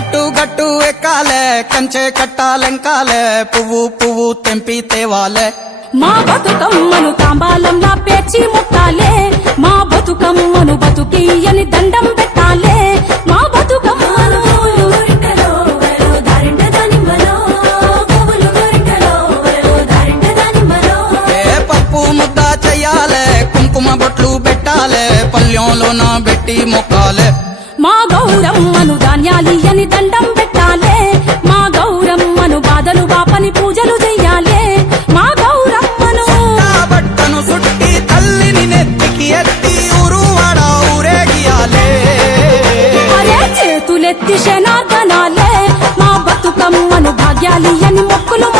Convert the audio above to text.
చెట్టు గట్టు ఎక్కాలే కంచె కట్టాలెంకాలే పువ్వు పువ్వు తెంపి తేవాలే మా బతుకమ్మను తాంబాలంలా పేర్చి ముట్టాలే మా బతుకమ్మను బతుకియని దండం పెట్టాలే మా బతుకమ్మను పప్పు ముద్ద చెయ్యాలే కుంకుమ బొట్లు పెట్టాలే పల్లెంలోన పెట్టి మొక్కాలే మా గౌరమ్మను ధాన్యాలియని దండం పెట్టాలే మా గౌరమ్మను బాధలు బాపని పూజలు చెయ్యాలే మా గౌరమ్మను బట్టను సుట్టి తల్లిని నెత్తికి ఎత్తి ఊరువాడ ఊరేగియాలే అరే చేతులెత్తి శనార్దనాలే మా బతుకమ్మను భాగ్యాలియని మొక్కులు